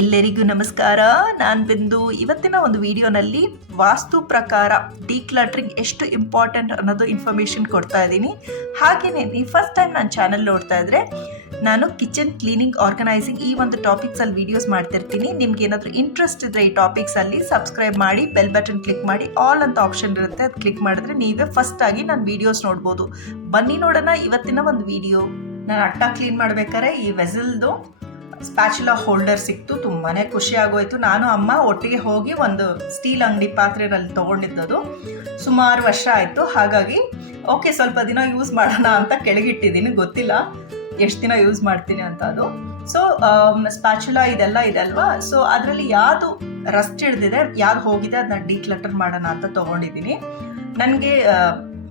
ಎಲ್ಲರಿಗೂ ನಮಸ್ಕಾರ. ನಾನು ಬಿಂದು. ಇವತ್ತಿನ ಒಂದು ವಿಡಿಯೋನಲ್ಲಿ ವಾಸ್ತು ಪ್ರಕಾರ ಡಿಕ್ಲಟರಿಂಗ್ ಎಷ್ಟು ಇಂಪಾರ್ಟೆಂಟ್ ಅನ್ನೋದು ಇನ್ಫಾರ್ಮೇಷನ್ ಕೊಡ್ತಾ ಇದ್ದೀನಿ. ಹಾಗೆಯೇ ನೀವು ಫಸ್ಟ್ ಟೈಮ್ ನನ್ನ ಚಾನಲ್ ನೋಡ್ತಾ ಇದ್ರೆ ನಾನು ಕಿಚನ್ ಕ್ಲೀನಿಂಗ್ ಆರ್ಗನೈಸಿಂಗ್ ಈ ಒಂದು ಟಾಪಿಕ್ಸಲ್ಲಿ ವೀಡಿಯೋಸ್ ಮಾಡ್ತಿರ್ತೀನಿ. ನಿಮ್ಗೆ ಏನಾದರೂ ಇಂಟ್ರೆಸ್ಟ್ ಇದ್ದರೆ ಈ ಟಾಪಿಕ್ಸಲ್ಲಿ ಸಬ್ಸ್ಕ್ರೈಬ್ ಮಾಡಿ, ಬೆಲ್ ಬಟನ್ ಕ್ಲಿಕ್ ಮಾಡಿ, ಆಲ್ ಅಂತ ಆಪ್ಷನ್ ಇರುತ್ತೆ, ಅದು ಕ್ಲಿಕ್ ಮಾಡಿದ್ರೆ ನೀವೇ ಫಸ್ಟ್ ಆಗಿ ನನ್ನ ವೀಡಿಯೋಸ್ ನೋಡ್ಬೋದು. ಬನ್ನಿ ನೋಡೋಣ ಇವತ್ತಿನ ಒಂದು ವಿಡಿಯೋ. ನಾನು ಅಟ್ಟ ಕ್ಲೀನ್ ಮಾಡ್ಬೇಕಾದ್ರೆ ಈ ವೆಸಲ್ದು ಸ್ಪ್ಯಾಚುಲಾ ಹೋಲ್ಡರ್ ಸಿಕ್ತು. ತುಂಬಾ ಖುಷಿ ಆಗೋಯ್ತು. ನಾನು ಅಮ್ಮ ಒಟ್ಟಿಗೆ ಹೋಗಿ ಒಂದು ಸ್ಟೀಲ್ ಅಂಗಡಿ ಪಾತ್ರೆಯಲ್ಲಿ ತೊಗೊಂಡಿದ್ದದು. ಸುಮಾರು ವರ್ಷ ಆಯಿತು. ಹಾಗಾಗಿ ಓಕೆ, ಸ್ವಲ್ಪ ದಿನ ಯೂಸ್ ಮಾಡೋಣ ಅಂತ ಕೆಳಗಿಟ್ಟಿದ್ದೀನಿ. ಗೊತ್ತಿಲ್ಲ ಎಷ್ಟು ದಿನ ಯೂಸ್ ಮಾಡ್ತೀನಿ ಅಂತ ಅದು. ಸೊ ಸ್ಪ್ಯಾಚುಲಾ ಇದೆಲ್ಲ ಇದೆ ಅಲ್ವಾ, ಸೊ ಅದರಲ್ಲಿ ಯಾವುದು ರಸ್ಟ್ ಹಿಡ್ದಿದೆ, ಯಾವ್ದು ಹೋಗಿದೆ ಅದನ್ನ ಡಿಕ್ಲಟರ್ ಮಾಡೋಣ ಅಂತ ತೊಗೊಂಡಿದ್ದೀನಿ. ನನಗೆ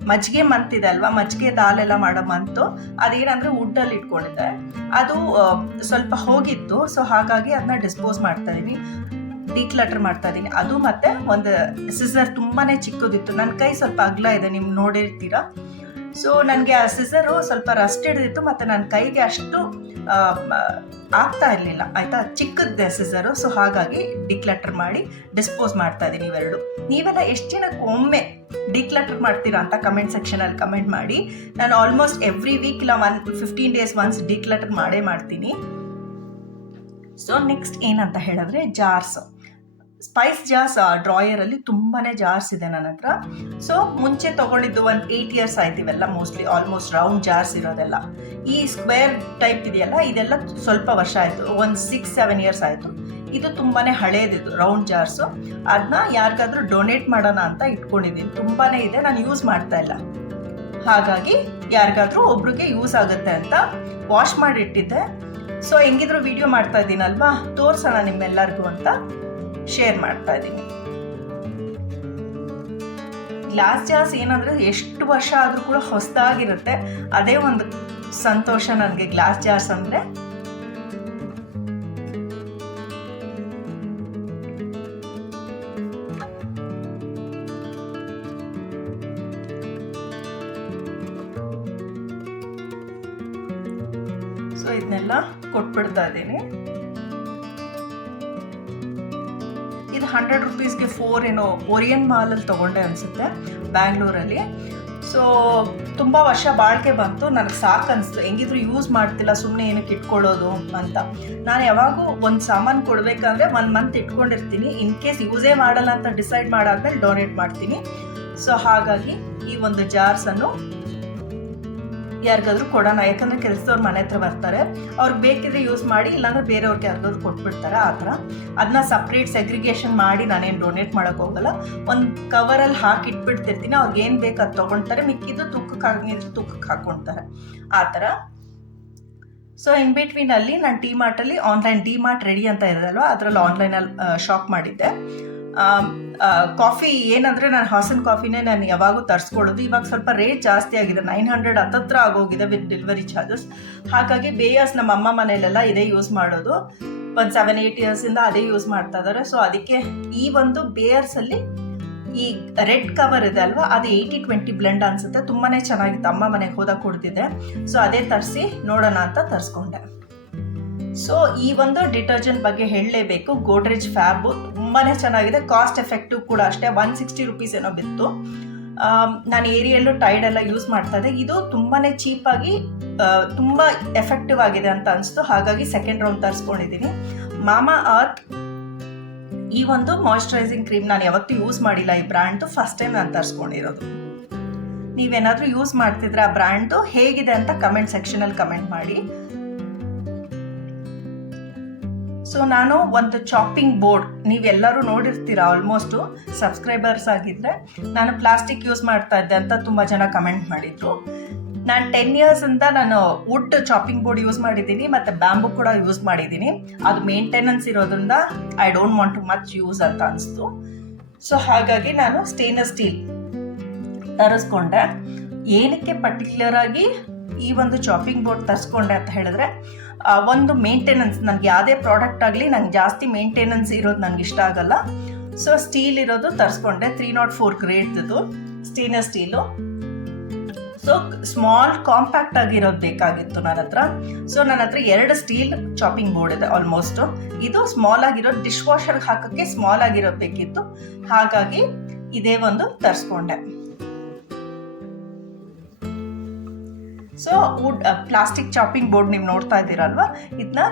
ಮಜ್ಜಿಗೆ ಮಂತಿದೆ ಅಲ್ವಾ, ಮಜ್ಜಿಗೆ ದಾಲೆಲ್ಲ ಮಾಡೋ ಮಂತು, ಅದೇನಂದರೆ ವುಡ್ಡಲ್ಲಿ ಇಟ್ಕೊಂಡಿದ್ದೆ, ಅದು ಸ್ವಲ್ಪ ಹೋಗಿತ್ತು. ಸೊ ಹಾಗಾಗಿ ಅದನ್ನ ಡಿಸ್ಪೋಸ್ ಮಾಡ್ತಾ ಇದ್ದೀನಿ, ಡಿಕ್ಲಟರ್ ಮಾಡ್ತಾ ಇದ್ದೀನಿ. ಅದು ಮತ್ತು ಒಂದು ಸಿಸರ್ ತುಂಬಾ ಚಿಕ್ಕದಿತ್ತು. ನನ್ನ ಕೈ ಸ್ವಲ್ಪ ಅಗಲ ಇದೆ, ನೀವು ನೋಡಿರ್ತೀರ. ಸೊ ನನಗೆ ಆ ಸಿಸರು ಸ್ವಲ್ಪ ರಸ್ಟ್ ಹಿಡಿದಿತ್ತು ಮತ್ತು ನನ್ನ ಕೈಗೆ ಅಷ್ಟು ಆಗ್ತಾ ಇರಲಿಲ್ಲ, ಆಯಿತಾ, ಚಿಕ್ಕದ್ದೆ ಸಿಸರು. ಸೊ ಹಾಗಾಗಿ ಡಿಕ್ಲಟರ್ ಮಾಡಿ ಡಿಸ್ಪೋಸ್ ಮಾಡ್ತಾ ಇದ್ದೀನಿ ಇವೆರಡು. ನೀವೆಲ್ಲ ಎಷ್ಟು ಜನಕ್ಕೆ ಒಮ್ಮೆ ಡಿಕ್ಲಟರ್ ಮಾಡ್ತೀರಾ ಅಂತ ಕಮೆಂಟ್ ಸೆಕ್ಷನಲ್ಲಿ ಕಮೆಂಟ್ ಮಾಡಿ. ನಾನು ಆಲ್ಮೋಸ್ಟ್ ಎವ್ರಿ ವೀಕ್ ಇಲ್ಲ 15 days ಒನ್ಸ್ ಡಿಕ್ಲಟರ್ ಮಾಡೇ ಮಾಡ್ತೀನಿ. ಸೊ ನೆಕ್ಸ್ಟ್ ಏನಂತ ಹೇಳಿದ್ರೆ ಜಾರ್ಸ್, ಸ್ಪೈಸ್ ಜಾರ್ಸ್ ಡ್ರಾಯರಲ್ಲಿ ತುಂಬಾ ಜಾರ್ಸ್ ಇದೆ ನನ್ನ ಹತ್ರ. ಸೊ ಮುಂಚೆ ತೊಗೊಂಡಿದ್ದು ಒಂದು 8 years ಆಯ್ತು ಇವೆಲ್ಲ, ಮೋಸ್ಟ್ಲಿ ಆಲ್ಮೋಸ್ಟ್ ರೌಂಡ್ ಜಾರ್ಸ್ ಇರೋದೆಲ್ಲ. ಈ ಸ್ಕ್ವೇರ್ ಟೈಪ್ ಇದೆಯಲ್ಲ, ಇದೆಲ್ಲ ಸ್ವಲ್ಪ ವರ್ಷ ಆಯಿತು, ಒಂದು 6-7 years ಆಯಿತು. ಇದು ತುಂಬಾ ಹಳೇದಿದ್ದು ರೌಂಡ್ ಜಾರ್ಸು. ಅದನ್ನ ಯಾರಿಗಾದ್ರೂ ಡೊನೇಟ್ ಮಾಡೋಣ ಅಂತ ಇಟ್ಕೊಂಡಿದ್ದೀನಿ. ತುಂಬಾ ಇದೆ, ನಾನು ಯೂಸ್ ಮಾಡ್ತಾ ಇಲ್ಲ. ಹಾಗಾಗಿ ಯಾರಿಗಾದ್ರೂ ಒಬ್ರಿಗೆ ಯೂಸ್ ಆಗುತ್ತೆ ಅಂತ ವಾಶ್ ಮಾಡಿ ಇಟ್ಟಿದ್ದೆ. ಸೊ ಹೆಂಗಿದ್ರು ವಿಡಿಯೋ ಮಾಡ್ತಾ ಇದ್ದೀನಲ್ವಾ, ತೋರ್ಸೋಣ ನಿಮ್ಮೆಲ್ಲರಿಗೂ ಅಂತ ಶೇರ್ ಮಾಡ್ತಾ ಇದ್ದೀನಿ. ಗ್ಲಾಸ್ ಜಾರ್ಸ್ ಏನಂದ್ರೆ ಎಷ್ಟು ವರ್ಷ ಆದರೂ ಕೂಡ ಹೊಸದಾಗಿರುತ್ತೆ, ಅದೇ ಒಂದು ಸಂತೋಷ ನನಗೆ ಗ್ಲಾಸ್ ಜಾರ್ಸ್ ಅಂದರೆ. ಸೊ ಇದನ್ನೆಲ್ಲ ಕೊಟ್ಬಿಡ್ತಾ ಇದ್ದೀನಿ. ಇದು 100 rupeesಗೆ 4 ಏನೋ ಓರಿಯನ್ ಮಾಲಲ್ಲಿ ತೊಗೊಂಡೆ ಅನಿಸುತ್ತೆ, ಬ್ಯಾಂಗ್ಳೂರಲ್ಲಿ. ಸೊ ತುಂಬ ವರ್ಷ ಬಾಳಿಕೆ ಬಂತು, ನನಗೆ ಸಾಕು ಅನಿಸ್ತು. ಹೆಂಗಿದ್ರು ಯೂಸ್ ಮಾಡ್ತಿಲ್ಲ, ಸುಮ್ಮನೆ ಏನಕ್ಕೆ ಇಟ್ಕೊಳ್ಳೋದು ಅಂತ. ನಾನು ಯಾವಾಗೂ ಒಂದು ಸಾಮಾನು ಕೊಡಬೇಕಂದ್ರೆ 1 month ಇಟ್ಕೊಂಡಿರ್ತೀನಿ. ಇನ್ ಕೇಸ್ ಯೂಸೇ ಮಾಡಲ್ಲ ಅಂತ ಡಿಸೈಡ್ ಮಾಡಾದ್ಮೇಲೆ ಡೊನೇಟ್ ಮಾಡ್ತೀನಿ. ಸೊ ಹಾಗಾಗಿ ಈ ಒಂದು ಜಾರ್ಸನ್ನು ಯಾರಿಗಾದ್ರೂ ಕೊಡೋಣ, ಯಾಕಂದರೆ ಕೆಲಸದವ್ರು ಮನೆ ಹತ್ರ ಬರ್ತಾರೆ, ಅವ್ರಿಗೆ ಬೇಕಿದ್ರೆ ಯೂಸ್ ಮಾಡಿ, ಇಲ್ಲಾಂದ್ರೆ ಬೇರೆಯವ್ರಿಗೆ ಯಾರಿಗಾದ್ರೂ ಕೊಟ್ಬಿಡ್ತಾರೆ ಆ ಥರ. ಅದನ್ನ ಸಪ್ರೇಟ್ ಸೆಗ್ರಿಗೇಷನ್ ಮಾಡಿ ನಾನೇನು ಡೊನೇಟ್ ಮಾಡೋಕ್ಕೆ ಹೋಗಲ್ಲ. ಒಂದು ಕವರಲ್ಲಿ ಹಾಕಿ ಇಟ್ಬಿಡ್ತಿರ್ತೀನಿ, ಅವ್ರಿಗೆ ಏನು ಬೇಕು ಅದು ತೊಗೊಳ್ತಾರೆ, ಮಿಕ್ಕಿದ್ದು ತುಕ್ಕಕ್ಕೆ ಹಾಕ್ಕೊಳ್ತಾರೆ ಆ ಥರ. ಸೊ ಇನ್ ಬಿಟ್ವೀನಲ್ಲಿ ನಾನು ಡಿಮಾರ್ಟಲ್ಲಿ ಆನ್ಲೈನ್ ಡಿಮಾರ್ಟ್ ರೆಡಿ ಅಂತ ಇರೋದಲ್ವ, ಅದರಲ್ಲಿ ಆನ್ಲೈನಲ್ಲಿ ಶಾಪ್ ಮಾಡಿದ್ದೆ. ಕಾಫಿ ಏನಂದರೆ ನಾನು ಹಾಸನ್ ಕಾಫಿನೇ ನಾನು ಯಾವಾಗೂ ತರಿಸ್ಕೊಳ್ಳೋದು. ಇವಾಗ ಸ್ವಲ್ಪ ರೇಟ್ ಜಾಸ್ತಿ ಆಗಿದೆ, 900 ಹತ್ತತ್ರ ಆಗೋಗಿದೆ ವಿತ್ ಡೆಲಿವರಿ ಚಾರ್ಜಸ್. ಹಾಗಾಗಿ ಬೇಯರ್ಸ್ ನಮ್ಮ ಅಮ್ಮ ಮನೆಯಲ್ಲೆಲ್ಲ ಇದೇ ಯೂಸ್ ಮಾಡೋದು, ಒಂದು 7-8 yearsಯಿಂದ ಅದೇ ಯೂಸ್ ಮಾಡ್ತಾ ಇದ್ದಾರೆ. ಸೊ ಅದಕ್ಕೆ ಈ ಒಂದು ಬೇಯರ್ಸಲ್ಲಿ ಈ ರೆಡ್ ಕವರ್ ಇದೆ ಅಲ್ವಾ, ಅದು 80-20 ಬ್ಲೆಂಡ್ ಅನಿಸುತ್ತೆ, ತುಂಬಾ ಚೆನ್ನಾಗಿತ್ತು. ಅಮ್ಮ ಮನೆಗೆ ಹೋದಾಗ ಕೊಡ್ತಿದ್ದೆ. ಸೊ ಅದೇ ತರಿಸಿ ನೋಡೋಣ ಅಂತ ತರಿಸ್ಕೊಂಡೆ. ಸೊ ಈ ಒಂದು ಡಿಟರ್ಜೆಂಟ್ ಬಗ್ಗೆ ಹೇಳಲೇಬೇಕು. ಗೋಡ್ರೇಜ್ ಫ್ಯಾಬು ತುಂಬಾ ಚೆನ್ನಾಗಿದೆ, ಕಾಸ್ಟ್ ಎಫೆಕ್ಟಿವ್ ಕೂಡ ಅಷ್ಟೇ. 160 rupees ಏನೋ ಬಿತ್ತು. ನಾನು ಏರಿಯಲ್ಲೂ ಟೈಡ್ ಎಲ್ಲ ಯೂಸ್ ಮಾಡ್ತಾ ಇದ್ದೆ. ಇದು ತುಂಬಾ ಚೀಪಾಗಿ ತುಂಬ ಎಫೆಕ್ಟಿವ್ ಆಗಿದೆ ಅಂತ ಅನಿಸ್ತು. ಹಾಗಾಗಿ ಸೆಕೆಂಡ್ ರೌಂಡ್ ತರಿಸ್ಕೊಂಡಿದ್ದೀನಿ. ಮಾಮಾ ಅರ್ತ್ ಈ ಒಂದು ಮಾಯಿಶ್ಚರೈಸಿಂಗ್ ಕ್ರೀಮ್ ನಾನು ಯಾವತ್ತೂ ಯೂಸ್ ಮಾಡಿಲ್ಲ. ಈ ಬ್ರ್ಯಾಂಡ್ದು ಫಸ್ಟ್ ಟೈಮ್ ನಾನು ತರಿಸ್ಕೊಂಡಿರೋದು. ನೀವೇನಾದರೂ ಯೂಸ್ ಮಾಡ್ತಿದ್ರೆ ಆ ಬ್ರ್ಯಾಂಡ್ದು ಹೇಗಿದೆ ಅಂತ ಕಮೆಂಟ್ ಸೆಕ್ಷನಲ್ಲಿ ಕಮೆಂಟ್ ಮಾಡಿ. ಸೊ ನಾನು ಒಂದು ಚಾಪಿಂಗ್ ಬೋರ್ಡ್, ನೀವೆಲ್ಲರೂ ನೋಡಿರ್ತೀರ ಆಲ್ಮೋಸ್ಟು ಸಬ್ಸ್ಕ್ರೈಬರ್ಸ್ ಆಗಿದ್ದರೆ. ನಾನು ಪ್ಲಾಸ್ಟಿಕ್ ಯೂಸ್ ಮಾಡ್ತಾ ಇದ್ದೆ ಅಂತ ತುಂಬ ಜನ ಕಮೆಂಟ್ ಮಾಡಿದರು. ನಾನು 10 yearsಯಿಂದ ನಾನು ವುಡ್ ಚಾಪಿಂಗ್ ಬೋರ್ಡ್ ಯೂಸ್ ಮಾಡಿದ್ದೀನಿ ಮತ್ತು ಬ್ಯಾಂಬೂ ಕೂಡ ಯೂಸ್ ಮಾಡಿದ್ದೀನಿ. ಅದು ಮೇಂಟೆನೆನ್ಸ್ ಇರೋದ್ರಿಂದ I don't want too much use ಅಂತ ಅನಿಸ್ತು. ಸೊ ಹಾಗಾಗಿ ನಾನು ಸ್ಟೇನ್ಲೆಸ್ ಸ್ಟೀಲ್ ತರಿಸ್ಕೊಂಡೆ. ಏನಕ್ಕೆ ಪರ್ಟಿಕ್ಯುಲರಾಗಿ ಈ ಒಂದು ಚಾಪಿಂಗ್ ಬೋರ್ಡ್ ತರಿಸ್ಕೊಂಡೆ ಅಂತ ಹೇಳಿದ್ರೆ, ಒಂದು ಮೇಂಟೆನೆನ್ಸ್, ನನಗೆ ಯಾವುದೇ ಪ್ರಾಡಕ್ಟ್ ಆಗಲಿ ನಂಗೆ ಜಾಸ್ತಿ ಮೇಂಟೆನೆನ್ಸ್ ಇರೋದು ನನಗೆ ಇಷ್ಟ ಆಗಲ್ಲ. ಸೊ ಸ್ಟೀಲ್ ಇರೋದು ತರಿಸ್ಕೊಂಡೆ, 304 ಗ್ರೇಡ್ದು stainless steel. So small compact ಆಗಿರೋದು ಬೇಕಾಗಿತ್ತು ನನ್ನ ಹತ್ರ. ಸೊ ನನ್ನ ಹತ್ರ 2 ಸ್ಟೀಲ್ ಚಾಪಿಂಗ್ ಬೋರ್ಡ್ ಇದೆ ಆಲ್ಮೋಸ್ಟ್. ಇದು ಸ್ಮಾಲ್ ಆಗಿರೋ ಡಿಶ್ ವಾಷರ್ಗೆ ಹಾಕೋಕ್ಕೆ ಸ್ಮಾಲ್ ಆಗಿರೋದು ಬೇಕಿತ್ತು, ಹಾಗಾಗಿ ಇದೇ ಒಂದು ತರಿಸ್ಕೊಂಡೆ. ಸೊ ಪ್ಲಾಸ್ಟಿಕ್ ಚಾಪಿಂಗ್ ಬೋರ್ಡ್ ನೀವು ನೋಡ್ತಾ ಇದ್ದೀರಲ್ವಾ, ಇದನ್ನ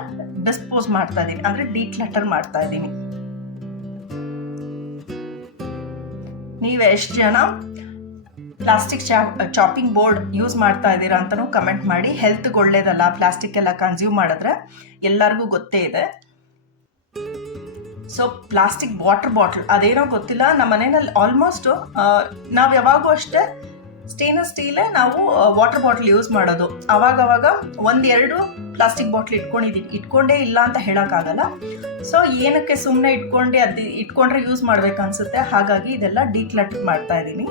ಡಿಸ್ಪೋಸ್ ಮಾಡ್ತಾ ಇದ್ದೀನಿ, ಅಂದರೆ ಡಿಕ್ಲಟರ್ ಮಾಡ್ತಾ ಇದ್ದೀನಿ. ನೀವು ಎಷ್ಟು ಜನ ಪ್ಲಾಸ್ಟಿಕ್ ಚಾಪಿಂಗ್ ಬೋರ್ಡ್ ಯೂಸ್ ಮಾಡ್ತಾ ಇದ್ದೀರಾ ಅಂತಲೂ ಕಮೆಂಟ್ ಮಾಡಿ. ಹೆಲ್ತ್ಗೆ ಒಳ್ಳೇದಲ್ಲ ಪ್ಲಾಸ್ಟಿಕ್ ಎಲ್ಲ ಕನ್ಸ್ಯೂಮ್ ಮಾಡಿದ್ರೆ, ಎಲ್ಲರಿಗೂ ಗೊತ್ತೇ ಇದೆ. ಸೊ ಪ್ಲಾಸ್ಟಿಕ್ ವಾಟರ್ ಬಾಟಲ್ ಅದೇನೋ ಗೊತ್ತಿಲ್ಲ, ನಮ್ಮ ಮನೆಯಲ್ಲಿ ಆಲ್ಮೋಸ್ಟ್ ನಾವು ಯಾವಾಗೂ ಅಷ್ಟೇ ಸ್ಟೇನ್ಲೆಸ್ ಸ್ಟೀಲೇ ನಾವು ವಾಟರ್ ಬಾಟಲ್ ಯೂಸ್ ಮಾಡೋದು. ಅವಾಗವಾಗ 1-2 ಪ್ಲಾಸ್ಟಿಕ್ ಬಾಟ್ಲ್ ಇಟ್ಕೊಂಡೇ ಇಲ್ಲ ಅಂತ ಹೇಳೋಕ್ಕಾಗಲ್ಲ. ಸೊ ಏನಕ್ಕೆ ಸುಮ್ಮನೆ ಇಟ್ಕೊಂಡ್ರೆ ಯೂಸ್ ಮಾಡ್ಬೇಕನ್ಸುತ್ತೆ, ಹಾಗಾಗಿ ಇದೆಲ್ಲ ಡಿಕ್ಲಟರ್ ಮಾಡ್ತಾ ಇದ್ದೀನಿ.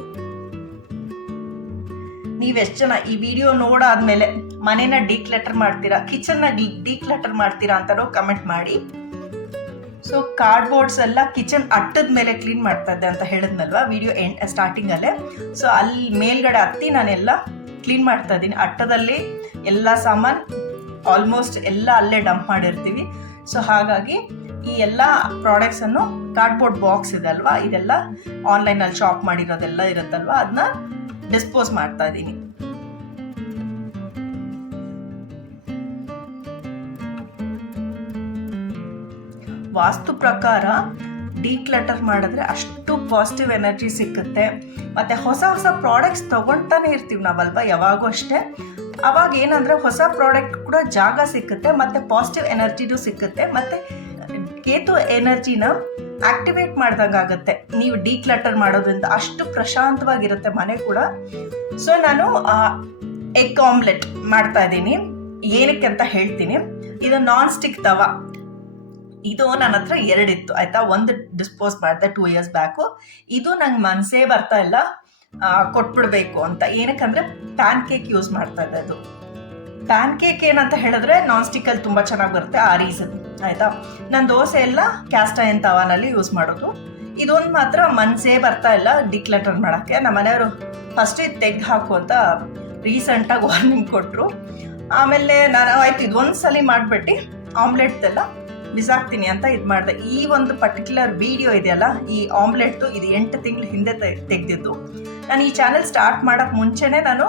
ನೀವೆಷ್ಟು ಜನ ಈ ವಿಡಿಯೋ ನೋಡಾದ್ಮೇಲೆ ಮನೇನ ಡಿಕ್ಲಟರ್ ಮಾಡ್ತೀರಾ, ಕಿಚನ್ನ ಡಿಕ್ಲಟರ್ ಮಾಡ್ತೀರಾ ಅಂತಲೂ ಕಮೆಂಟ್ ಮಾಡಿ. ಸೊ ಕಾರ್ಡ್ಬೋರ್ಡ್ಸ್ ಎಲ್ಲ ಕಿಚನ್ ಅಟ್ಟದ ಮೇಲೆ ಕ್ಲೀನ್ ಮಾಡ್ತಾ ಇದ್ದೆ ಅಂತ ಹೇಳಿದ್ನಲ್ವ ವಿಡಿಯೋ ಸ್ಟಾರ್ಟಿಂಗಲ್ಲೇ. ಸೊ ಅಲ್ಲಿ ಮೇಲ್ಗಡೆ ಹತ್ತಿ ನಾನೆಲ್ಲ ಕ್ಲೀನ್ ಮಾಡ್ತಾ ಇದ್ದೀನಿ. ಅಟ್ಟದಲ್ಲಿ ಎಲ್ಲ ಸಾಮಾನು ಆಲ್ಮೋಸ್ಟ್ ಎಲ್ಲ ಅಲ್ಲೇ ಡಂಪ್ ಮಾಡಿರ್ತೀವಿ. ಸೊ ಹಾಗಾಗಿ ಈ ಎಲ್ಲ ಪ್ರಾಡಕ್ಟ್ಸನ್ನು ಕಾರ್ಡ್ಬೋರ್ಡ್ ಬಾಕ್ಸ್ ಇದೆ ಅಲ್ವಾ, ಇದೆಲ್ಲ ಆನ್ಲೈನಲ್ಲಿ ಶಾಪ್ ಮಾಡಿರೋದೆಲ್ಲ ಇರುತ್ತಲ್ವ, ಅದನ್ನ ಡಿಸ್ಪೋಸ್ ಮಾಡ್ತಾ ಇದ್ದೀನಿ. ವಾಸ್ತು ಪ್ರಕಾರ ಡಿಕ್ಲಟರ್ ಮಾಡಿದ್ರೆ ಅಷ್ಟು ಪಾಸಿಟಿವ್ ಎನರ್ಜಿ ಸಿಕ್ಕುತ್ತೆ. ಮತ್ತು ಹೊಸ ಪ್ರಾಡಕ್ಟ್ಸ್ ತೊಗೊಳ್ತಾನೆ ಇರ್ತೀವಿ ನಾವಲ್ವ ಯಾವಾಗೂ ಅಷ್ಟೇ. ಅವಾಗ ಏನಂದರೆ ಹೊಸ ಪ್ರಾಡಕ್ಟ್ ಕೂಡ ಜಾಗ ಸಿಕ್ಕುತ್ತೆ, ಮತ್ತು ಪಾಸಿಟಿವ್ ಎನರ್ಜಿನೂ ಸಿಕ್ಕುತ್ತೆ, ಮತ್ತು ಕೇತು ಎನರ್ಜಿನ ಆಕ್ಟಿವೇಟ್ ಮಾಡ್ದಂಗೆ ಆಗುತ್ತೆ ನೀವು ಡಿಕ್ಲಟರ್ ಮಾಡೋದ್ರಿಂದ. ಅಷ್ಟು ಪ್ರಶಾಂತವಾಗಿರುತ್ತೆ ಮನೆ ಕೂಡ. ಸೊ ನಾನು ಎಗ್ ಆಮ್ಲೆಟ್ ಮಾಡ್ತಾ ಇದ್ದೀನಿ. ಏನಕ್ಕೆ ಅಂತ ಹೇಳ್ತೀನಿ. ಇದು ನಾನ್ ಸ್ಟಿಕ್ ತವಾ, ಇದು ನನ್ನ ಹತ್ರ 2 ಇತ್ತು ಆಯಿತಾ. ಒಂದು ಡಿಸ್ಪೋಸ್ ಮಾಡಿದೆ 2 years ಬ್ಯಾಕು. ಇದು ನಂಗೆ ಮನಸ್ಸೇ ಬರ್ತಾ ಇಲ್ಲ ಕೊಟ್ಬಿಡ್ಬೇಕು ಅಂತ. ಏನಕ್ಕಂದರೆ ಪ್ಯಾನ್ ಕೇಕ್ ಯೂಸ್ ಮಾಡ್ತಾ ಇದ್ದೆ. ಅದು ಪ್ಯಾನ್ ಕೇಕ್ ಏನಂತ ಹೇಳಿದ್ರೆ ನಾನ್ ಸ್ಟಿಕ್ಕಲ್ಲಿ ತುಂಬ ಚೆನ್ನಾಗಿ ಬರುತ್ತೆ, ಆ ರೀಸನ್ ಆಯಿತಾ. ನಾನು ದೋಸೆ ಎಲ್ಲ ಕ್ಯಾಸ್ಟ್ ಐರನ್ ತವಾನಲ್ಲಿ ಯೂಸ್ ಮಾಡೋದು. ಇದೊಂದು ಮಾತ್ರ ಮನಸ್ಸೇ ಬರ್ತಾ ಇಲ್ಲ ಡಿಕ್ಲಟರ್ ಮಾಡೋಕ್ಕೆ. ನಮ್ಮ ಮನೆಯವರು ಫಸ್ಟ್ ಇದು ತೆಗೆದು ಹಾಕು ಅಂತ ರೀಸೆಂಟಾಗಿ ವಾರ್ನಿಂಗ್ ಕೊಟ್ಟರು. ಆಮೇಲೆ ನಾನು ಆಯ್ತು ಇದೊಂದು ಸಲ ಮಾಡಿಬಿಟ್ಟು ಆಮ್ಲೆಟ್ದೆಲ್ಲ ಬಿಸಾಕ್ತೀನಿ ಅಂತ ಇದು ಮಾಡಿದೆ. ಈ ಒಂದು ಪರ್ಟಿಕ್ಯುಲರ್ ವಿಡಿಯೋ ಇದೆಯಲ್ಲ, ಈ ಆಮ್ಲೆಟ್ಟು ಇದು 8 ತಿಂಗಳ ಹಿಂದೆ ತೆಗೆದಿದ್ದು. ನಾನು ಈ ಚಾನೆಲ್ ಸ್ಟಾರ್ಟ್ ಮಾಡೋಕ್ಕೆ ಮುಂಚೆನೇ ನಾನು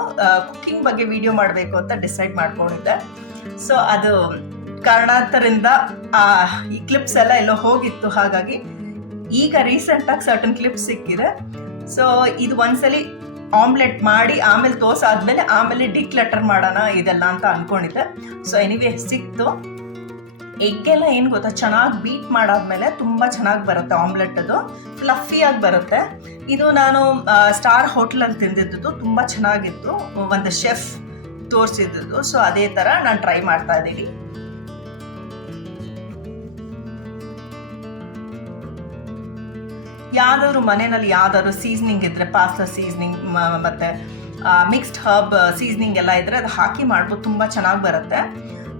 ಕುಕ್ಕಿಂಗ್ ಬಗ್ಗೆ ವಿಡಿಯೋ ಮಾಡಬೇಕು ಅಂತ ಡಿಸೈಡ್ ಮಾಡ್ಕೊಂಡಿದ್ದೆ. ಸೊ ಅದು ಕಾರಣಾಂತರದಿಂದ ಈ ಕ್ಲಿಪ್ಸ್ ಎಲ್ಲ ಎಲ್ಲೋ ಹೋಗಿತ್ತು, ಹಾಗಾಗಿ ಈಗ ರೀಸೆಂಟಾಗಿ ಸರ್ಟನ್ ಕ್ಲಿಪ್ಸ್ ಸಿಕ್ಕಿದೆ. ಸೊ ಇದು ಒಂದ್ಸಲಿ ಆಮ್ಲೆಟ್ ಮಾಡಿ ಆಮೇಲೆ ದೋಸೆ ಆಮೇಲೆ ಡಿಕ್ಲಟರ್ ಮಾಡೋಣ ಇದೆಲ್ಲ ಅಂತ ಅಂದ್ಕೊಂಡಿದ್ದೆ. ಸೊ ಎನಿವೆ ಸಿಕ್ತು. ಎಗ್ಗೆಲ್ಲ ಏನು ಗೊತ್ತಾ, ಚೆನ್ನಾಗಿ ಬೀಟ್ ಮಾಡಾದ್ಮೇಲೆ ತುಂಬ ಚೆನ್ನಾಗಿ ಬರುತ್ತೆ ಆಮ್ಲೆಟ್. ಅದು ಫ್ಲಫಿಯಾಗಿ ಬರುತ್ತೆ. ಇದು ನಾನು ಸ್ಟಾರ್ ಹೋಟ್ಲಲ್ಲಿ ತಿಂದಿದ್ದು, ತುಂಬ ಚೆನ್ನಾಗಿತ್ತು, ಒಂದು ಶೆಫ್ ತೋರಿಸಿದ್ದು. ಸೊ ಅದೇ ಥರ ನಾನು ಟ್ರೈ ಮಾಡ್ತಾ ಇದ್ದೀನಿ. ಯಾವುದಾದ್ರು ಮನೆಯಲ್ಲಿ ಯಾವ್ದಾದ್ರು ಸೀಸನಿಂಗ್ ಇದ್ದರೆ, ಪಾಸ್ತಾ ಸೀಸನಿಂಗ್ ಮತ್ತು ಮಿಕ್ಸ್ಡ್ ಹರ್ಬ್ ಸೀಸನಿಂಗ್ ಎಲ್ಲ ಇದ್ದರೆ ಅದು ಹಾಕಿ ಮಾಡ್ಬೋದು, ತುಂಬ ಚೆನ್ನಾಗಿ ಬರುತ್ತೆ.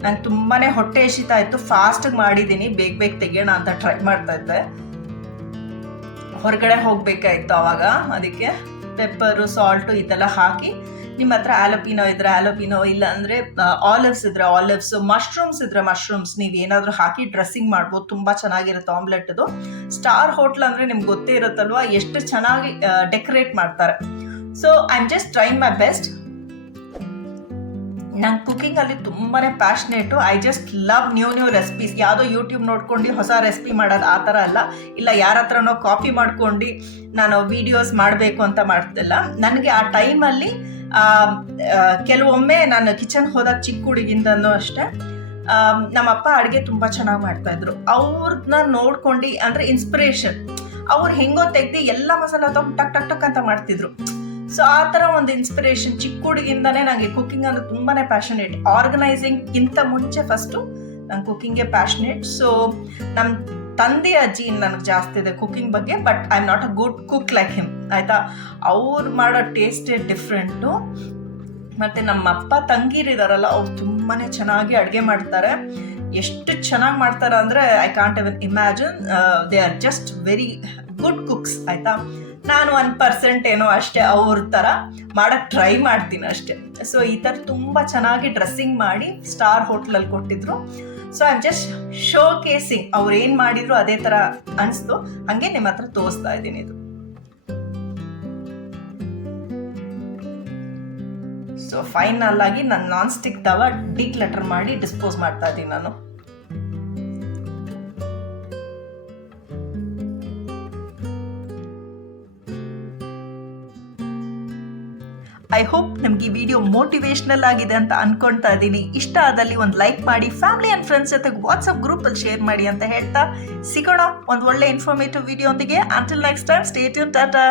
ನಂಗೆ ತುಂಬಾ ಹೊಟ್ಟೆ ಎಸಿತಾ ಇತ್ತು, ಫಾಸ್ಟಾಗಿ ಮಾಡಿದ್ದೀನಿ, ಬೇಗ ತೆಗೆಯೋಣ ಅಂತ ಟ್ರೈ ಮಾಡ್ತಾ ಇದ್ದೆ. ಹೊರಗಡೆ ಹೋಗಬೇಕಾಯಿತು ಆವಾಗ, ಅದಕ್ಕೆ ಪೆಪ್ಪರು ಸಾಲ್ಟು ಇದೆಲ್ಲ ಹಾಕಿ. ನಿಮ್ಮ ಹತ್ರ ಆಲೋಪಿನೋ ಇದ್ರೆ ಆಲೋಪಿನೋ, ಇಲ್ಲ ಅಂದರೆ ಆಲಿವ್ಸ್ ಇದ್ರೆ ಆಲಿವ್ಸ್, ಮಶ್ರೂಮ್ಸ್ ಇದ್ರೆ ಮಶ್ರೂಮ್ಸ್ ನೀವು ಏನಾದರೂ ಹಾಕಿ ಡ್ರೆಸ್ಸಿಂಗ್ ಮಾಡ್ಬೋದು, ತುಂಬ ಚೆನ್ನಾಗಿರುತ್ತೆ ಆಮ್ಲೆಟ್ದು. ಸ್ಟಾರ್ ಹೋಟ್ಲ್ ಅಂದರೆ ನಿಮ್ಗೆ ಗೊತ್ತೇ ಇರುತ್ತಲ್ವ ಎಷ್ಟು ಚೆನ್ನಾಗಿ ಡೆಕೋರೇಟ್ ಮಾಡ್ತಾರೆ. So I am just trying my best. ನಂಗೆ ಕುಕ್ಕಿಂಗಲ್ಲಿ ತುಂಬಾ passionate. I just love new recipes. ಯಾವುದೋ ಯೂಟ್ಯೂಬ್ ನೋಡ್ಕೊಂಡು ಹೊಸ ರೆಸಿಪಿ ಮಾಡೋದು ಆ ಥರ ಅಲ್ಲ, ಇಲ್ಲ ಯಾರ ಹತ್ರನೋ ಕಾಪಿ ಮಾಡ್ಕೊಂಡು ನಾನು ವೀಡಿಯೋಸ್ ಮಾಡಬೇಕು ಅಂತ ಮಾಡ್ತಿಲ್ಲ. ನನಗೆ ಆ ಟೈಮಲ್ಲಿ ಕೆಲವೊಮ್ಮೆ ನಾನು ಕಿಚನ್ ಹೋದಾಗ ಚಿಕ್ಕ ಹುಡುಗಿಂದನೂ ಅಷ್ಟೇ ನಮ್ಮಪ್ಪ ಅಡುಗೆ ತುಂಬ ಚೆನ್ನಾಗಿ ಮಾಡ್ತಾಯಿದ್ರು. ಅವ್ರನ್ನ ನೋಡ್ಕೊಂಡು ಅಂದರೆ ಇನ್ಸ್ಪಿರೇಷನ್, ಅವ್ರು ಹೆಂಗೋ ತೆಗ್ದು ಎಲ್ಲ ಮಸಾಲ ತೊಗೊಂಡು ಟಕ್ ಟಕ್ ಟಕ್ ಅಂತ ಮಾಡ್ತಿದ್ರು. ಸೊ ಆ ಥರ ಒಂದು ಇನ್ಸ್ಪಿರೇಷನ್ ಚಿಕ್ಕ ಹುಡುಗಿಂದನೇ ನನಗೆ ಕುಕ್ಕಿಂಗ್ ಅಂದರೆ ತುಂಬಾ ಪ್ಯಾಷನೇಟ್. ಆರ್ಗನೈಸಿಂಗ್ಗಿಂತ ಮುಂಚೆ ಫಸ್ಟು ನಂಗೆ ಕುಕ್ಕಿಂಗ್ಗೆ ಪ್ಯಾಷನೇಟ್. ಸೊ ನಮ್ಮ ತಂದೆ ಅಜ್ಜಿ ನನಗೆ ಜಾಸ್ತಿ ಇದೆ ಕುಕ್ಕಿಂಗ್ ಬಗ್ಗೆ, but I am not a good cook like him ಆಯಿತಾ. ಅವ್ರು ಮಾಡೋ ಟೇಸ್ಟೇ ಡಿಫ್ರೆಂಟು. ಮತ್ತು ನಮ್ಮಪ್ಪ ತಂಗೀರಿದಾರಲ್ಲ, ಅವ್ರು ತುಂಬಾ ಚೆನ್ನಾಗಿ ಅಡುಗೆ ಮಾಡ್ತಾರೆ. ಎಷ್ಟು ಚೆನ್ನಾಗಿ ಮಾಡ್ತಾರೆ ಅಂದರೆ I can't even imagine. They are just very good cooks ಆಯಿತಾ. ನಾನು 1% ಏನೋ ಅಷ್ಟೇ ಅವ್ರ ಥರ ಮಾಡೋಕ್ಕೆ ಟ್ರೈ ಮಾಡ್ತೀನಿ ಅಷ್ಟೇ. ಸೊ ಈ ಥರ ತುಂಬ ಚೆನ್ನಾಗಿ ಡ್ರೆಸ್ಸಿಂಗ್ ಮಾಡಿ ಸ್ಟಾರ್ ಹೋಟ್ಲಲ್ಲಿ ಕೊಟ್ಟಿದ್ರು. So I am just show casing, ಅವ್ರು ಏನು ಮಾಡಿದ್ರು ಅದೇ ಥರ ಅನಿಸ್ತು, ಹಾಗೆ ನಿಮ್ಮ ಹತ್ರ ತೋರಿಸ್ತಾ ಇದ್ದೀನಿ. ಇದು ಸೊ ಫೈನಲ್ ಆಗಿ ನಾನು ನಾನ್ ಸ್ಟಿಕ್ ತವ ಡಿಕ್ಲಟರ್ ಮಾಡಿ ಡಿಸ್ಪೋಸ್ ಮಾಡ್ತಾ ಇದ್ದೀನಿ ನಾನು. ಐ ಹೋಪ್ ನಿಮ್ಗೆ ಈ ವಿಡಿಯೋ ಮೋಟಿವೇಶ್ನಲ್ ಆಗಿದೆ ಅಂತ ಅನ್ಕೊಳ್ತಾ ಇದ್ದೀನಿ. ಇಷ್ಟ ಆದಲ್ಲಿ ಒಂದು ಲೈಕ್ ಮಾಡಿ, ಫ್ಯಾಮಿಲಿ ಆ್ಯಂಡ್ ಫ್ರೆಂಡ್ಸ್ ಜೊತೆಗೆ ವಾಟ್ಸಪ್ ಗ್ರೂಪಲ್ಲಿ ಶೇರ್ ಮಾಡಿ ಅಂತ ಹೇಳ್ತಾ ಸಿಗೋಣ ಒಂದು ಒಳ್ಳೆ ಇನ್ಫಾರ್ಮೇಟಿವ್ ವಿಡಿಯೋ ಒಂದಿಗೆ. Until next time, stay tune, Tata.